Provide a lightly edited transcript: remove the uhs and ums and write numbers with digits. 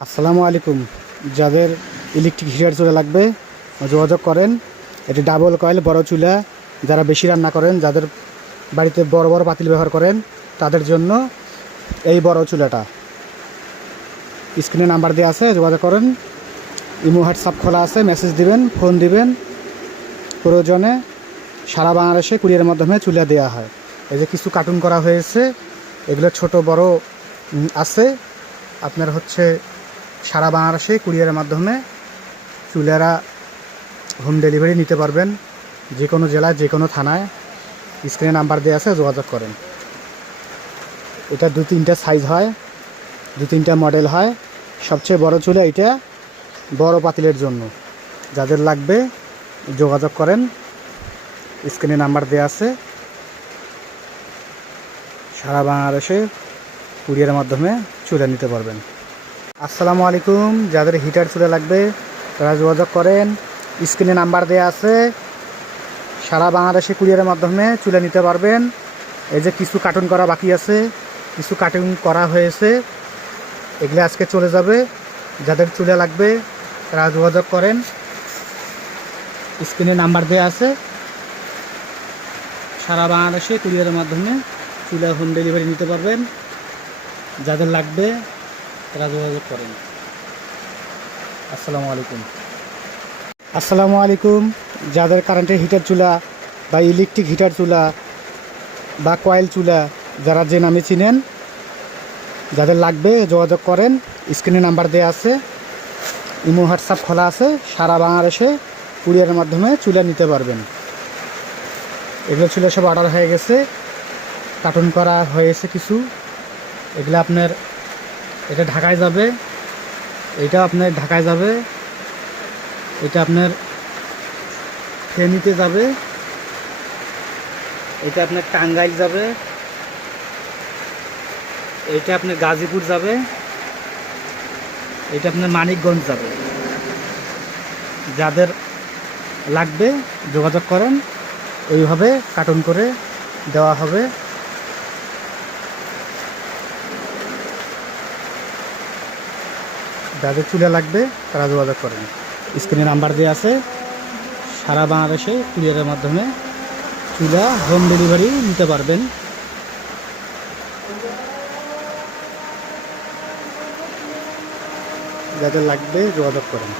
আসসালামু আলাইকুম। যাদের ইলেকট্রিক হিটার চুলা লাগবে যোগাযোগ করেন। এটি ডাবল কয়েল বড় চুলা, যারা বেশি রান্না করেন, যাদের বাড়িতে বড় বড় পাতিল ব্যবহার করেন তাদের জন্য এই বড় চুলাটা। স্ক্রিনে নাম্বার দেওয়া আছে, যোগাযোগ করেন। ইমো হোয়াটসঅ্যাপ খোলা আছে, মেসেজ দিবেন, ফোন দিবেন। প্রয়োজনে সারা বাংলাদেশে কুরিয়ারের মাধ্যমে চুলা দেওয়া হয়। এই যে কিছু কার্টুন করা হয়েছে, এগুলো ছোট বড় আছে। আপনার সারা বাংলাদেশে কুরিয়ারের মাধ্যমে চুলারা হোম ডেলিভারি নিতে পারবেন। যে কোনো জেলায়, যে কোনো থানায়। স্ক্রিনে নাম্বার দেওয়া আছে, যোগাযোগ করেন। এটা 2-3টা সাইজ হয়, 2-3টা মডেল হয়। সবচেয়ে বড় চুলা এটা, বড় পাতিলের জন্য। যাদের লাগবে যোগাযোগ করেন। স্ক্রিনে নাম্বার দেওয়া আছে। সারা বাংলাদেশে কুরিয়ারের মাধ্যমে চুলা নিতে পারবেন। আসসালামু আলাইকুম। যাদের হিটার চুলা লাগবে তারা যোগাযোগ করেন। স্ক্রিনে নাম্বার দেওয়া আছে। সারা বাংলাদেশে কুরিয়ারের মাধ্যমে চুলা নিতে পারবেন। এই যে কিছু কার্টুন করা বাকি আছে, কিছু কার্টুন করা হয়েছে, এগুলো আজকে চলে যাবে। যাদের চুলা লাগবে তারা যোগাযোগ করেন। স্ক্রিনে নাম্বার দেওয়া আছে। সারা বাংলাদেশে কুরিয়ারের মাধ্যমে চুলা হোম ডেলিভারি নিতে পারবেন। যাদের লাগবে তারা যোগাযোগ করেন। আসসালামু আলাইকুম। আসসালামু আলাইকুম। যাদের কারেন্টের হিটার চুলা বা ইলেকট্রিক হিটার চুলা বা কয়েল চুলা, যারা যে নামে চিনেন, যাদের লাগবে যোগাযোগ করেন। স্ক্রিনে নাম্বার দেওয়া আছে। ইমো হোয়াটসঅ্যাপ খোলা আছে। সারা বাংলাদেশে কুরিয়ারের মাধ্যমে চুলা নিতে পারবেন। এগুলো চুলা সব অর্ডার হয়ে গেছে, কার্টুন করা হয়েছে কিছু। এগুলো আপনার, এটা ঢাকায় যাবে, এটা আপনার ঢাকায় যাবে, এটা আপনার ফেনীতে যাবে, এটা আপনার টাঙ্গাইল যাবে, এটা আপনার গাজীপুর যাবে, এটা আপনার মানিকগঞ্জ যাবে। যাদের লাগবে যোগাযোগ করেন, ওইভাবে কার্টুন করে দেওয়া হবে। যাদের চুলা লাগবে তারা যোগাযোগ করেন। স্ক্রিনে নাম্বার দেওয়া আছে। সারা বাংলাদেশে কুরিয়ারের মাধ্যমে চুলা হোম ডেলিভারি নিতে পারবেন। যাদের লাগবে যোগাযোগ করেন।